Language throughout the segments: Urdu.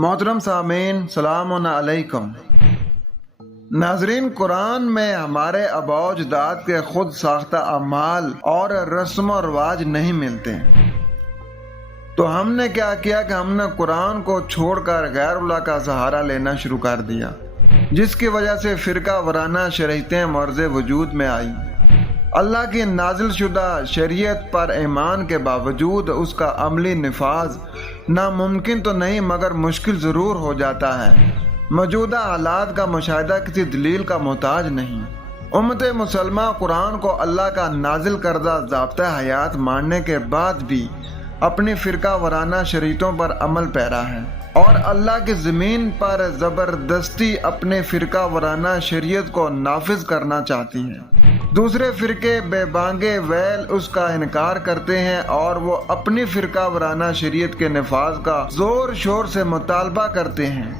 محترم سامعین، سلام علیکم۔ ناظرین، قرآن میں ہمارے آباء و اجداد کے خود ساختہ اعمال اور رسم و رواج نہیں ملتے، تو ہم نے کیا کیا کہ ہم نے قرآن کو چھوڑ کر غیر اللہ کا سہارا لینا شروع کر دیا، جس کی وجہ سے فرقہ وارانہ شریعتیں مرز وجود میں آئیں۔ اللہ کی نازل شدہ شریعت پر ایمان کے باوجود اس کا عملی نفاذ ناممکن تو نہیں مگر مشکل ضرور ہو جاتا ہے۔ موجودہ حالات کا مشاہدہ کسی دلیل کا محتاج نہیں۔ امت مسلمہ قرآن کو اللہ کا نازل کردہ ضابطہ حیات ماننے کے بعد بھی اپنی فرقہ وارانہ شریعتوں پر عمل پیرا ہے اور اللہ کی زمین پر زبردستی اپنے فرقہ وارانہ شریعت کو نافذ کرنا چاہتی ہے۔ دوسرے فرقے بے بانگے ویل اس کا انکار کرتے ہیں اور وہ اپنی فرقہ وارانہ شریعت کے نفاذ کا زور شور سے مطالبہ کرتے ہیں۔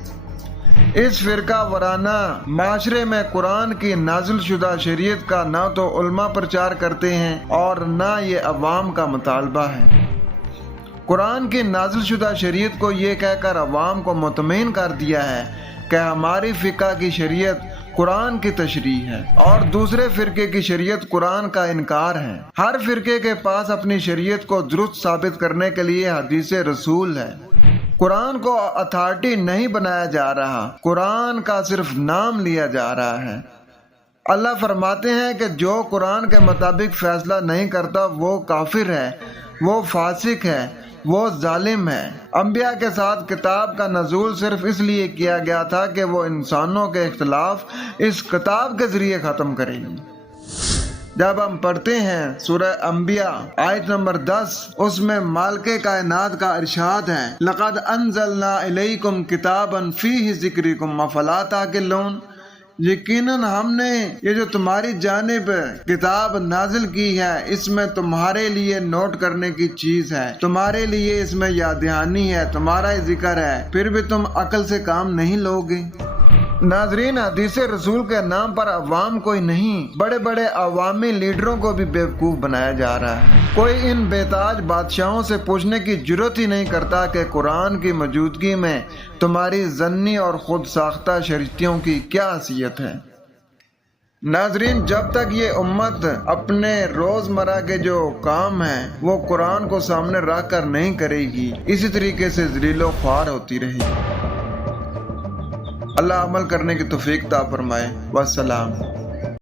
اس فرقہ وارانہ معاشرے میں قرآن کی نازل شدہ شریعت کا نہ تو علماء پرچار کرتے ہیں اور نہ یہ عوام کا مطالبہ ہے۔ قرآن کی نازل شدہ شریعت کو یہ کہہ کر عوام کو مطمئن کر دیا ہے کہ ہماری فقہ کی شریعت قرآن کی تشریح ہے اور دوسرے فرقے کی شریعت قرآن کا انکار ہے۔ ہر فرقے کے پاس اپنی شریعت کو درست ثابت کرنے کے لیے حدیث رسول ہے۔ قرآن کو اتھارٹی نہیں بنایا جا رہا، قرآن کا صرف نام لیا جا رہا ہے۔ اللہ فرماتے ہیں کہ جو قرآن کے مطابق فیصلہ نہیں کرتا وہ کافر ہے، وہ فاسق ہے، وہ ظالم ہے۔ انبیاء کے ساتھ کتاب کا نزول صرف اس لیے کیا گیا تھا کہ وہ انسانوں کے اختلاف اس کتاب کے ذریعے ختم کرے گی۔ جب ہم پڑھتے ہیں سورہ انبیاء آیت نمبر 10، اس میں مالک کائنات کا ارشاد ہے، لَقَدْ أَنزَلْنَا إِلَيْكُمْ كِتَابًا فِيهِ ذِكْرُكُمْ أَفَلَا تَعْقِلُونَ۔ یقیناً ہم نے یہ جو تمہاری جانب کتاب نازل کی ہے، اس میں تمہارے لیے نوٹ کرنے کی چیز ہے، تمہارے لیے اس میں یاد دہانی ہے، تمہارا ذکر ہے، پھر بھی تم عقل سے کام نہیں لوگے۔ ناظرین، حدیث رسول کے نام پر عوام کو ہی نہیں، بڑے بڑے عوامی لیڈروں کو بھی بیوقوف بنایا جا رہا ہے۔ کوئی ان بے تاج بادشاہوں سے پوچھنے کی جرات ہی نہیں کرتا کہ قرآن کی موجودگی میں تمہاری ضنی اور خود ساختہ شریعتوں کی کیا حیثیت ہے۔ ناظرین، جب تک یہ امت اپنے روزمرہ کے جو کام ہیں وہ قرآن کو سامنے رکھ کر نہیں کرے گی، اسی طریقے سے ذلیل و خوار ہوتی رہے گی۔ اللہ عمل کرنے کی توفیق عطا فرمائے۔ والسلام۔